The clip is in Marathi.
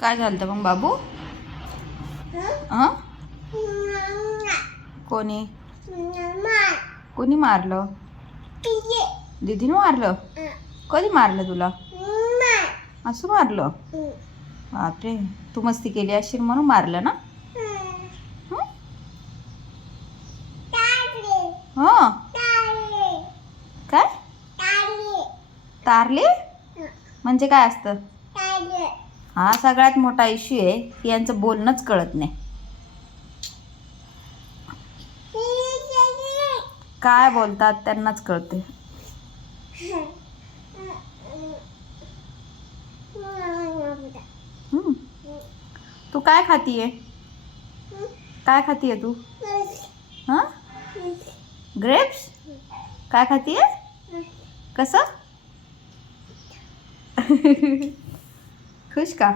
काय झालं मग बाबू? हां कोणी कोणी मारलं? दीदीने मारलं? कधी मारलं तुला? असं मारलं? बापरे, तू मस्ती केली असेल म्हणून मारलं ना? हां काय तारले म्हणजे काय असतं? हा सगळ्यात मोठा इश्यू आहे की यांचं बोलणंच कळत नाही. काय बोलतात त्यांनाच कळते. तू काय खातीये? काय खातीये तू? हां ग्रेप्स काय खातीये? कसं? खुश का?